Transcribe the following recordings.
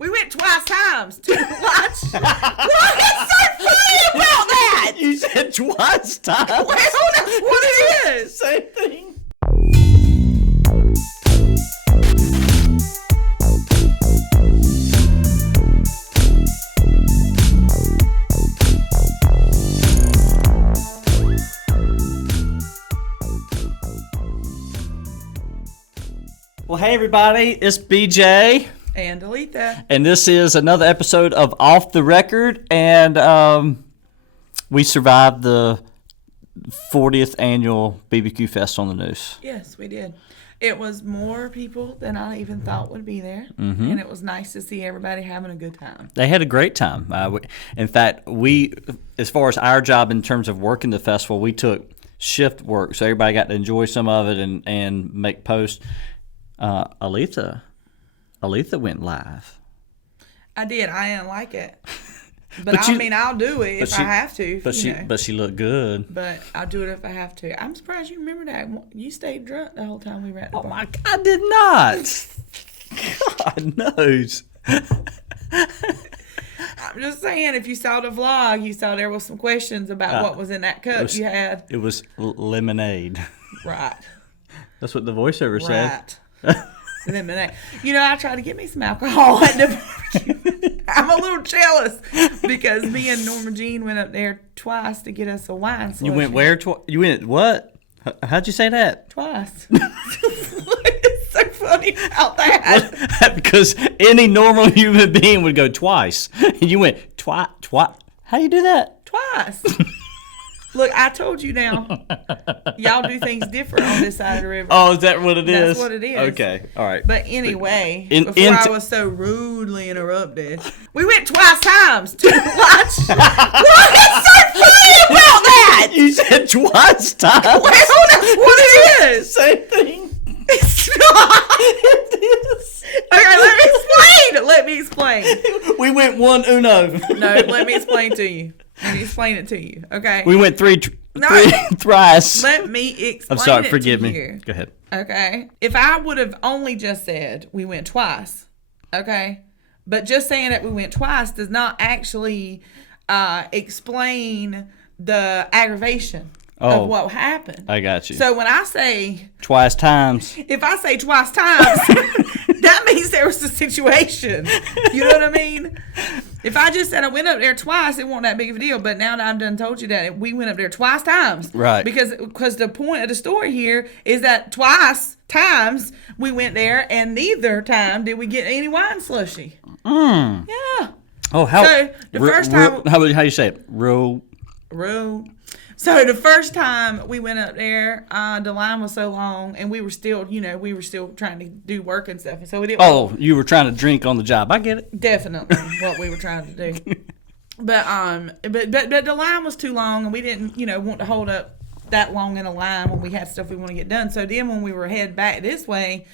We went twice times to watch. What is so funny about that? You said twice times. Well, that's what it is. Same thing. Well, hey everybody, it's BJ. And Aleatha. And this is another episode of Off the Record. And we survived the 40th annual BBQ Fest on the Neuse. Yes, we did. It was more people than I even thought would be there. Mm-hmm. And it was nice to see everybody having a good time. They had a great time. In fact, we, as far as our job in terms of working the festival, we took shift work. So everybody got to enjoy some of it and make posts. Aleatha went live. I did. I didn't like it, but I'll do it if I have to. But she looked good. But I'll do it if I have to. I'm surprised you remember that. You stayed drunk the whole time we were at the bar. Oh my! I did not. God knows. I'm just saying, if you saw the vlog, you saw there was some questions about what was in that cup you had. It was lemonade. Right. That's what the voiceover said. Lemonade. You know, I tried to get me some alcohol at the barbecue. I'm a little jealous because me and Norma Jean went up there twice to get us a wine slushy. You went where? You went what? How'd you say that? Twice. It's so funny about that. Because any normal human being would go twice. And you went twice. How do you do that? Twice. Look, I told you now. Y'all do things different on this side of the river. Oh, is that what it is? That's what it is. Okay, all right. But anyway, I was so rudely interrupted, we went twice times to watch. What is so funny about that? You said twice times. Well, that's what it is. Same thing. It's not. It is. Okay, let me explain. We went one uno. No, let me explain to you. Let me explain it to you, okay? We went three thrice. Let me explain I'm sorry, it forgive to me. you. Go ahead. Okay? If I would have only just said we went twice, okay? But just saying that we went twice does not actually explain the aggravation of what happened. I got you. So when I say... Twice times. If I say twice times, that means there was a situation. You know what I mean? If I just said I went up there twice, it wasn't that big of a deal. But now that I've done told you that, we went up there twice times. Right. Because the point of the story here is that twice times we went there, and neither time did we get any wine slushy. Yeah. Oh, how? So the first time... How you say it? Row. So the first time we went up there, the line was so long, and we were still trying to do work and stuff, and so we didn't. Oh, you were trying to drink on the job. I get it. Definitely what we were trying to do. But the line was too long, and we didn't want to hold up that long in a line when we had stuff we want to get done. So then when we were heading back this way,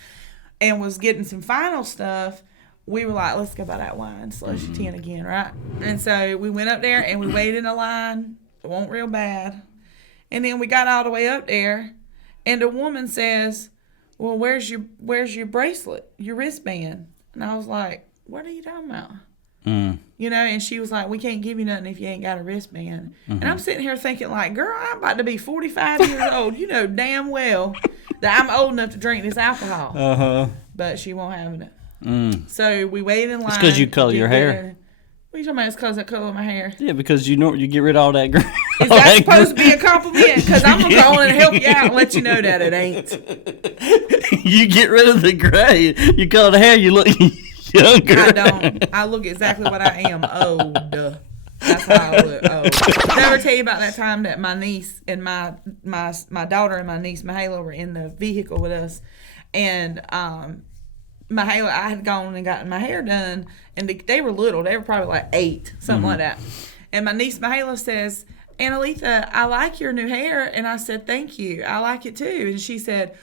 and was getting some final stuff, we were like, let's go buy that wine slushy 10 again, right? And so we went up there and we waited in a line. It wasn't real bad. And then we got all the way up there, and the woman says, well, where's your bracelet, your wristband? And I was like, what are you talking about? And she was like, we can't give you nothing if you ain't got a wristband. And I'm sitting here thinking like, girl, I'm about to be 45 years old. You know damn well that I'm old enough to drink this alcohol. Uh-huh. But she won't have it. So we waited in line. It's because you color your hair. What are you talking about? It's because I color my hair. Yeah, because you get rid of all that gray. Is that supposed to be a compliment? Because I'm going to go on and help you out and let you know that it ain't. You get rid of the gray. You color the hair, you look younger. I don't. I look exactly what I am. Old. That's how I look. Old. Did I ever tell you about that time that my niece and my daughter and my niece, Mahala, were in the vehicle with us? And Mahala, I had gone and gotten my hair done, and they were little. They were probably like 8, something like that. And my niece Mahala says, "And Aleatha, I like your new hair." And I said, "Thank you. I like it too." And she said,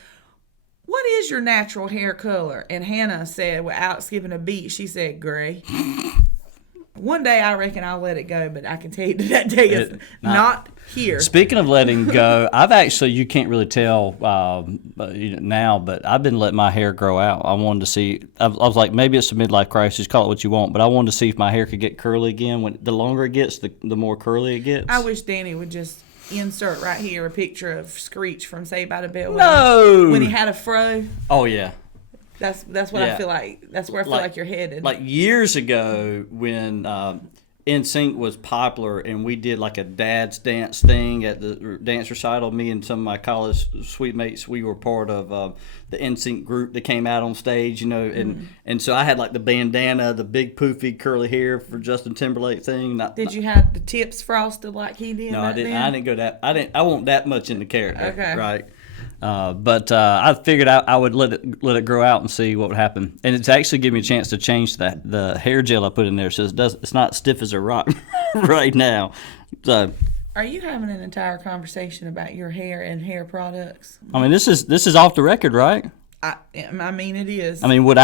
"What is your natural hair color?" And Hannah said, without skipping a beat, she said, "Gray." One day I reckon I'll let it go, but I can tell you that day is not here. Speaking of letting go, I've actually, you can't really tell now, but I've been letting my hair grow out. I wanted to see, I was like, maybe it's a midlife crisis, call it what you want, but I wanted to see if my hair could get curly again. When the longer it gets, the more curly it gets. I wish Danny would just insert right here a picture of Screech from Saved by the Bell. No! When he had a fro. Oh, yeah. That's what I feel like. That's where I feel like you're headed. Like years ago when NSYNC was popular and we did like a dad's dance thing at the dance recital, me and some of my college sweet mates, we were part of the NSYNC group that came out on stage, and so I had like the bandana, the big poofy curly hair for Justin Timberlake thing. Did you have the tips frosted like he did? No, I didn't. Then? I didn't go that. I wasn't that much in the character. Okay. Right. But I figured I would let it grow out and see what would happen, and it's actually given me a chance to change the hair gel I put in there, so it's not stiff as a rock right now. So, are you having an entire conversation about your hair and hair products? I mean, this is off the record, right? I mean, it is. I mean, would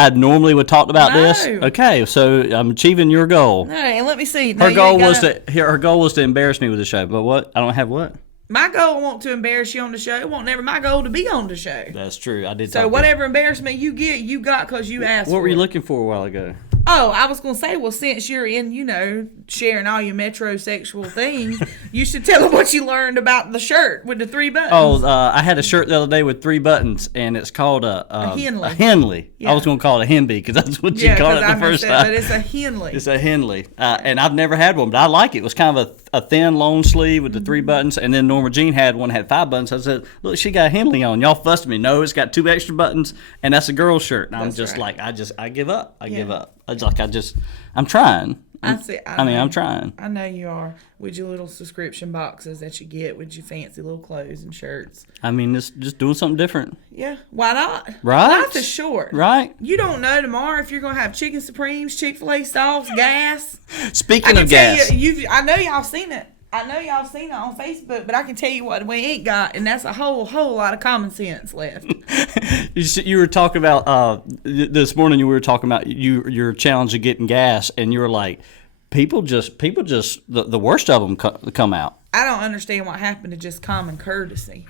talk about No. this? Okay, so I'm achieving your goal. No, and let me see. Her goal was to embarrass me with the show, but what? I don't have what? My goal won't to embarrass you on the show. It won't never my goal to be on the show. That's true. I did. So whatever embarrassment you get, you got because you asked for it. What were you looking for a while ago? Oh, I was going to say, well, since you're in, sharing all your metrosexual things, you should tell them what you learned about the shirt with the 3 buttons. Oh, I had a shirt the other day with 3 buttons, and it's called a Henley. A Henley. Yeah. I was going to call it a Henby because that's what you called it the first time. But it's a Henley. It's a Henley, and I've never had one, but I like it. It was kind of a thin, long sleeve with the 3 buttons, and then Norma Jean had one that had 5 buttons. I said, look, she got a Henley on. Y'all fussed at me. No, it's got 2 extra buttons, and that's a girl's shirt. And I'm just right. I give up. I give up. I'm trying. I'm trying. I know you are with your little subscription boxes that you get with your fancy little clothes and shirts. I mean, just doing something different. Yeah, why not? Right? Life is short. Right? You don't know tomorrow if you're going to have chicken supremes, Chick-fil-A sauce, gas. Speaking of gas. I know y'all seen it. On Facebook, but I can tell you what we ain't got, and that's a whole lot of common sense left. You were talking about this morning. You were talking about your challenge of getting gas, and you were like, people just the worst of them come out. I don't understand what happened to just common courtesy.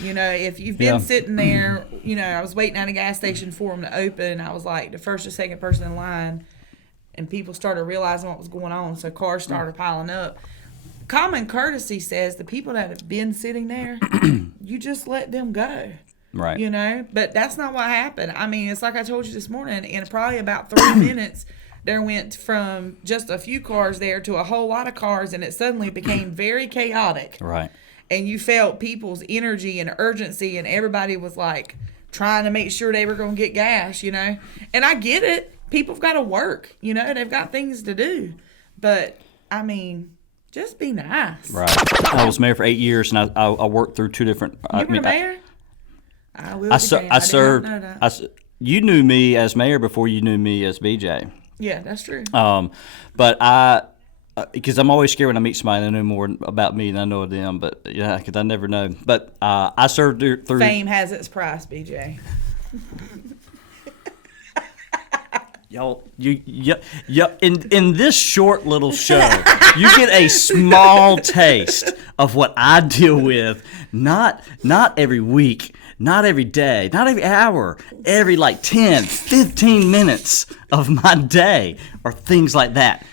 If you've been sitting there, I was waiting at a gas station for them to open. I was like the first or second person in line, and people started realizing what was going on, so cars started piling up. Common courtesy says the people that have been sitting there, you just let them go. Right. But that's not what happened. I mean, it's like I told you this morning, in probably about 3 minutes, there went from just a few cars there to a whole lot of cars, and it suddenly became very chaotic. Right. And you felt people's energy and urgency, and everybody was like trying to make sure they were going to get gas, And I get it. People have got to work, They've got things to do. But, I mean, just be nice. Right. I was mayor for 8 years, and I worked through 2 different. You were mayor? I served. You knew me as mayor before you knew me as BJ. Yeah, that's true. But because I'm always scared when I meet somebody they know more about me than I know of them. But yeah, because I never know. But I served through. Fame has its price, BJ. Y'all, in this short little show, you get a small taste of what I deal with, not every week, not every day, not every hour, every 10, 15 minutes of my day, or things like that.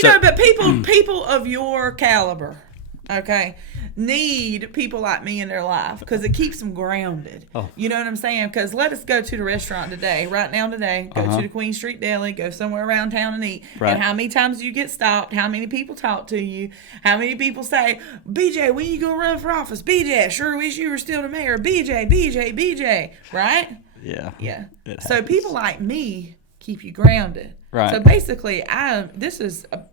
But people of your caliber, okay, need people like me in their life because it keeps them grounded. Oh. You know what I'm saying? Because let us go to the restaurant today, go to the Queen Street Deli, go somewhere around town and eat. Right. And how many times do you get stopped? How many people talk to you? How many people say, BJ, when you gonna run for office? BJ, sure wish you were still the mayor. BJ, right? Yeah. Yeah. So people like me keep you grounded. Right. So basically,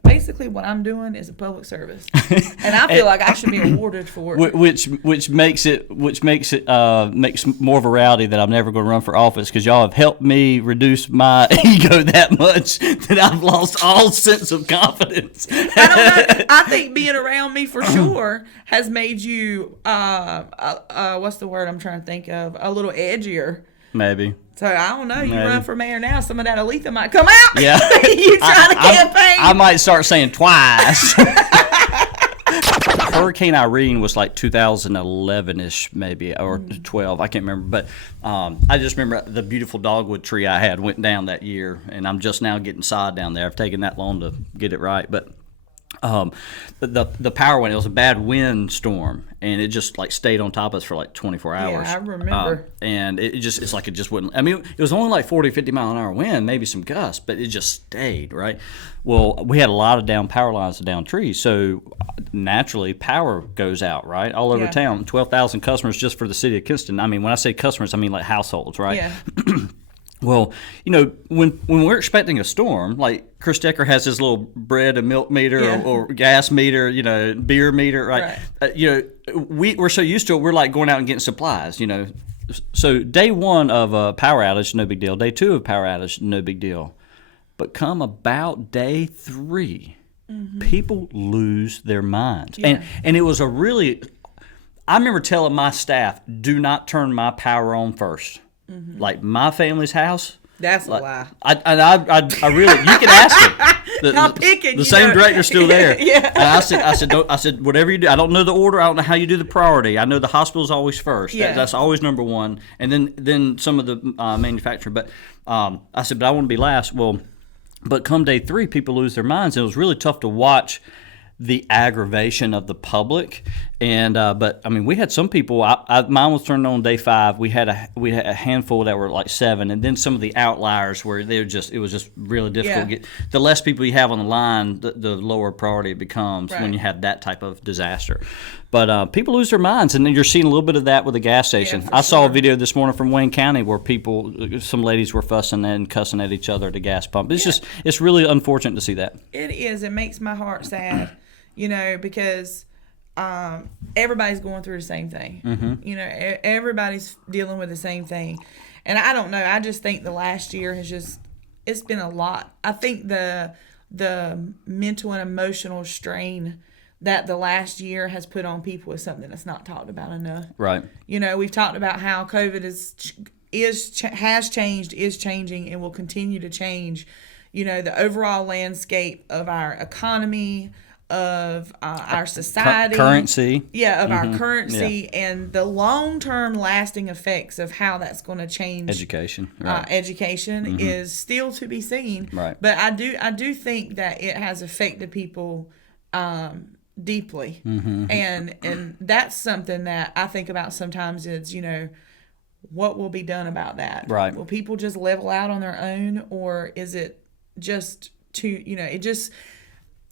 basically what I'm doing is a public service, and I feel like I should be awarded for it. Which makes more of a reality that I'm never going to run for office because y'all have helped me reduce my ego that much that I've lost all sense of confidence. I don't know. I think being around me for sure has made you what's the word I'm trying to think of? A little edgier. Maybe. So I don't know. You Maybe. run for mayor now, some of that Aleatha might come out. Yeah. You trying to campaign? I might start saying twice. Hurricane Irene was like 2011-ish, maybe, or 12. I can't remember. But I just remember the beautiful dogwood tree I had went down that year, and I'm just now getting sod down there. I've taken that long to get it right. But the power went. It was a bad wind storm, and it just like stayed on top of us for like 24 hours. Yeah, I remember. And it's like it just wouldn't. I mean, it was only like 40, 50 mile an hour wind, maybe some gusts, but it just stayed, right? Well, we had a lot of down power lines and down trees, so naturally power goes out, right, all over town. 12,000 customers just for the city of Kinston. I mean, when I say customers, I mean like households, right? Yeah. Well, when we're expecting a storm, like Chris Decker has his little bread and milk meter or gas meter, beer meter, right? We're so used to it, we're like going out and getting supplies, So day one of a power outage, no big deal. Day two of power outage, no big deal. But come about day three, people lose their minds. Yeah. And it was I remember telling my staff, do not turn my power on first. Like my family's house. That's a lie. I really, you can ask them. I'm picking. The same director's still there. Yeah. And I said, whatever you do, I don't know the order. I don't know how you do the priority. I know the hospital's always first. Yeah. That's always number one. And then some of the manufacturing. But I said, but I want to be last. Well, but come day three, people lose their minds. And it was really tough to watch the aggravation of the public. And but I mean, we had some people. Mine was turned on day 5. We had a handful that were like 7, and then some of the outliers where it was just really difficult. Yeah. The less people you have on the line, the lower priority it becomes when you have that type of disaster. But people lose their minds, and then you're seeing a little bit of that with the gas station. I saw a video this morning from Wayne County where some ladies were fussing and cussing at each other at the gas pump. It's really unfortunate to see that. It is. It makes my heart sad, because everybody's going through the same thing. Everybody's dealing with the same thing. And I don't know. I just think the last year it's been a lot. I think the mental and emotional strain that the last year has put on people is something that's not talked about enough. Right. We've talked about how COVID has changed, is changing, and will continue to change. The overall landscape of our economy, of our society, currency, our currency, and the long-term lasting effects of how that's going to change education. Education is still to be seen. Right. But I do think that it has affected people deeply, and that's something that I think about sometimes. Is what will be done about that? Right. Will people just level out on their own, or is it just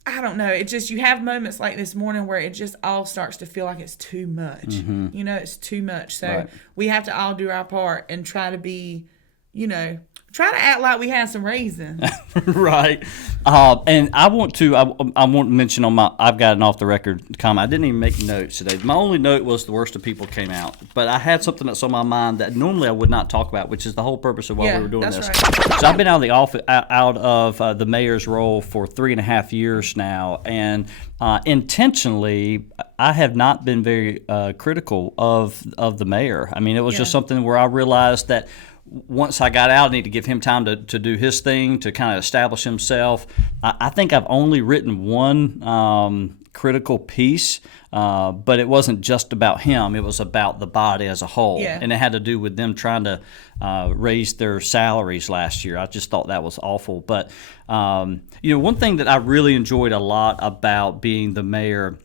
I don't know. It just, you have moments like this morning where it just all starts to feel like it's too much. It's too much. So we have to all do our part and try to be, try to act like we had some reason. Right. And I want to mention I've got an off the record comment. I didn't even make notes today. My only note was the worst of people came out. But I had something that's on my mind that normally I would not talk about, which is the whole purpose of why we were doing this. Right. So I've been out of the office, out of the mayor's role for 3.5 years now, and intentionally, I have not been very critical of the mayor. I mean, it was just something where I realized that once I got out, I need to give him time to do his thing, to kind of establish himself. I think I've only written one critical piece, but it wasn't just about him. It was about the body as a whole. Yeah. And it had to do with them trying to raise their salaries last year. I just thought that was awful. But, one thing that I really enjoyed a lot about being the mayor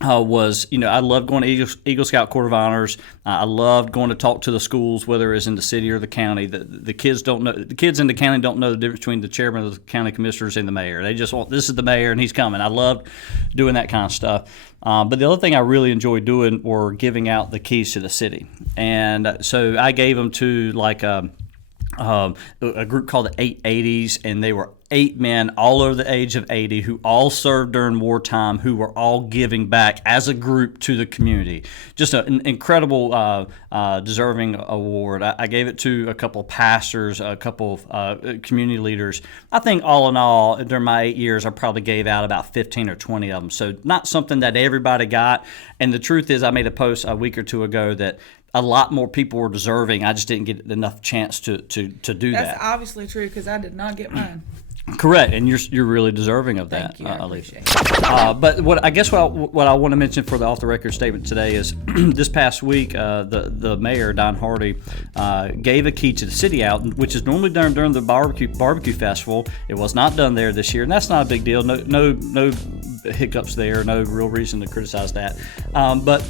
was, I loved going to Eagle Scout Court of Honors. I loved going to talk to the schools, whether it's in the city or the county. The kids don't know. The kids in the county don't know the difference between the chairman of the county commissioners and the mayor. They just want, this is the mayor and he's coming. I loved doing that kind of stuff. But the other thing I really enjoyed doing were giving out the keys to the city. And so I gave them to a group called the 880s, and they were 8 men all over the age of 80 who all served during wartime, who were all giving back as a group to the community. Just an incredible deserving award. I gave it to a couple of pastors, a couple of community leaders. I think all in all, during my 8 years, I probably gave out about 15 or 20 of them. So not something that everybody got. And the truth is, I made a post a week or two ago that a lot more people were deserving. I just didn't get enough chance to do that. That's obviously true because I did not get mine. Correct, and you're really deserving of that. Thank you, I appreciate it. But what I want to mention for the off the record statement today is this past week the mayor Don Hardy gave a key to the city out, which is normally done during the barbecue festival. It was not done there this year, and that's not a big deal. No hiccups there. No real reason to criticize that. But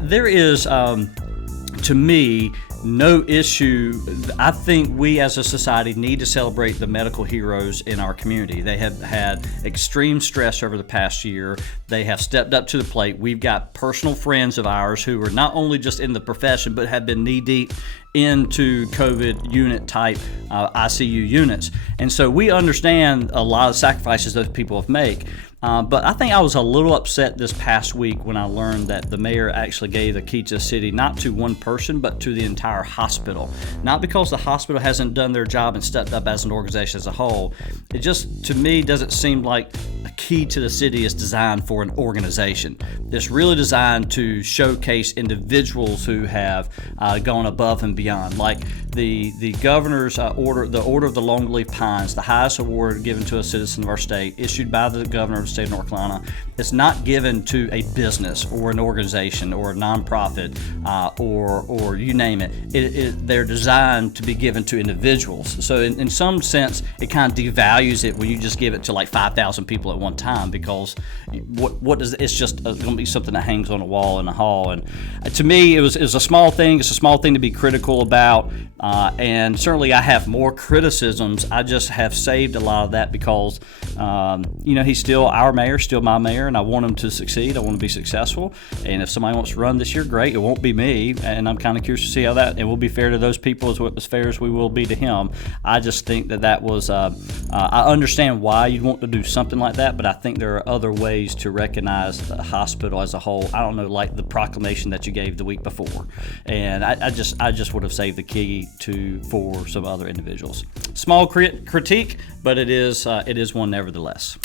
there is, to me, no issue. I think we as a society need to celebrate the medical heroes in our community. They have had extreme stress over the past year. They have stepped up to the plate. We've got personal friends of ours who are not only just in the profession, but have been knee deep into COVID unit type ICU units. And so we understand a lot of sacrifices those people have made. But I think I was a little upset this past week when I learned that the mayor actually gave the key to the city not to one person, but to the entire hospital. Not because the hospital hasn't done their job and stepped up as an organization as a whole. It just, to me, doesn't seem like a key to the city is designed for an organization. It's really designed to showcase individuals who have gone above and beyond. Like the governor's order, the Order of the Longleaf Pines, the highest award given to a citizen of our state, issued by the governor of the state of North Carolina. It's not given to a business or an organization or a nonprofit or you name it. They're designed to be given to individuals. So in some sense, it kind of devalues it when you just give it to like 5,000 people at one time, because it's just going to be something that hangs on a wall in a hall. And to me, it was a small thing. It's a small thing to be critical about. And certainly I have more criticisms. I just have saved a lot of that because, he's still our mayor, still my mayor, and I want him to succeed. I want to be successful. And if somebody wants to run this year, great. It won't be me. And I'm kind of curious to see how that, and we'll be fair to those people as fair as we will be to him. I just think that was, I understand why you'd want to do something like that, but I think there are other ways to recognize the hospital as a whole. I don't know, like the proclamation that you gave the week before. And I just would have saved the key for some other individuals. Small critique, but it is one nevertheless.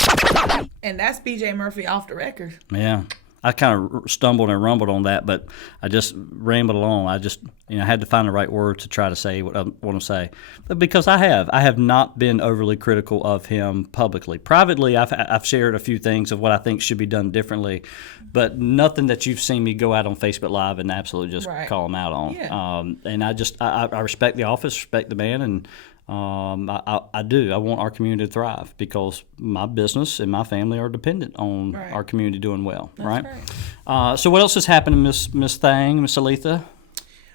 And that's BJ Murphy off the record. Yeah. I kind of stumbled and rumbled on that, but I just rambled along. I just, had to find the right word to try to say what I want to say. But because I have not been overly critical of him publicly. Privately, I've shared a few things of what I think should be done differently, but nothing that you've seen me go out on Facebook Live and absolutely just call him out on. Yeah. And I respect the office, respect the man, and I do. I want our community to thrive because my business and my family are dependent on our community doing well. That's right. So what else has happened, Miss Aleatha?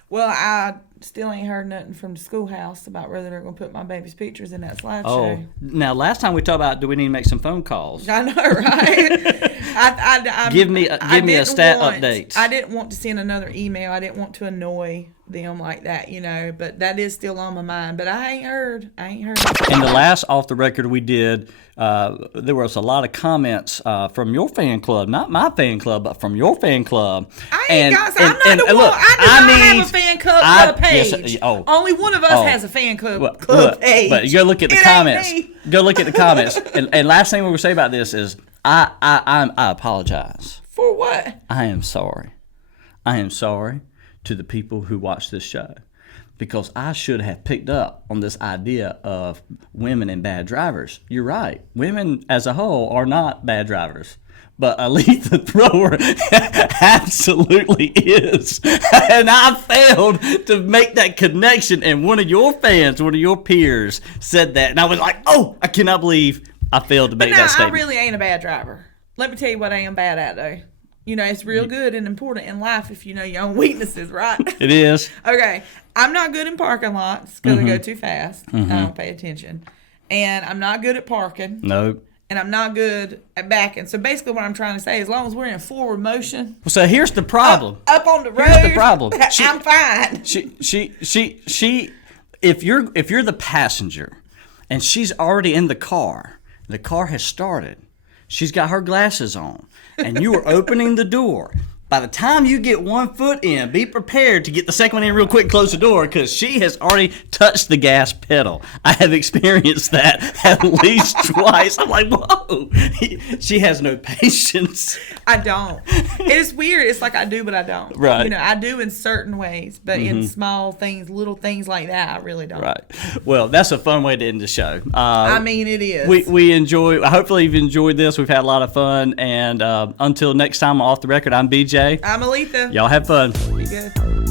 Well, I still ain't heard nothing from the schoolhouse about whether they're going to put my baby's pictures in that slideshow. Oh, now last time we talked about, do we need to make some phone calls? I know, right? Give me a stat update. I didn't want to send another email. I didn't want to annoy them like that, but that is still on my mind. But I ain't heard. In the last off the record we did, there was a lot of comments from your fan club, not my fan club, but from your fan club. I'm not have a fan club page. Yes, only one of us has a fan club page. But you go look at the comments. Go look at the comments. And last thing we're gonna say about this is I apologize. For what? I am sorry. I am sorry to the people who watch this show, because I should have picked up on this idea of women and bad drivers. You're right. Women as a whole are not bad drivers. But Aleatha Thrower absolutely is. And I failed to make that connection. And one of your fans, one of your peers said that. And I was like, I cannot believe I failed to make that statement. I really ain't a bad driver. Let me tell you what I am bad at, though. It's real good and important in life if you know your own weaknesses, right? It is. Okay. I'm not good in parking lots because I go too fast. I don't pay attention. And I'm not good at parking. Nope. And I'm not good at backing. So basically what I'm trying to say, as long as we're in forward motion. So here's the problem. Up on the road. Here's the problem. I'm fine. She if you're the passenger and she's already in the car has started, she's got her glasses on, and you are opening the door. By the time you get one foot in, be prepared to get the second one in real quick and close the door, because she has already touched the gas pedal. I have experienced that at least twice. I'm like, whoa. She has no patience. I don't. It's weird. It's like I do, but I don't. Right. You know, I do in certain ways, but in small things, little things like that, I really don't. Right. Well, that's a fun way to end the show. I mean, it is. We enjoy. Hopefully, you've enjoyed this. We've had a lot of fun. And until next time, Off the Record, I'm BJ. I'm Aleatha. Y'all have fun. Be good.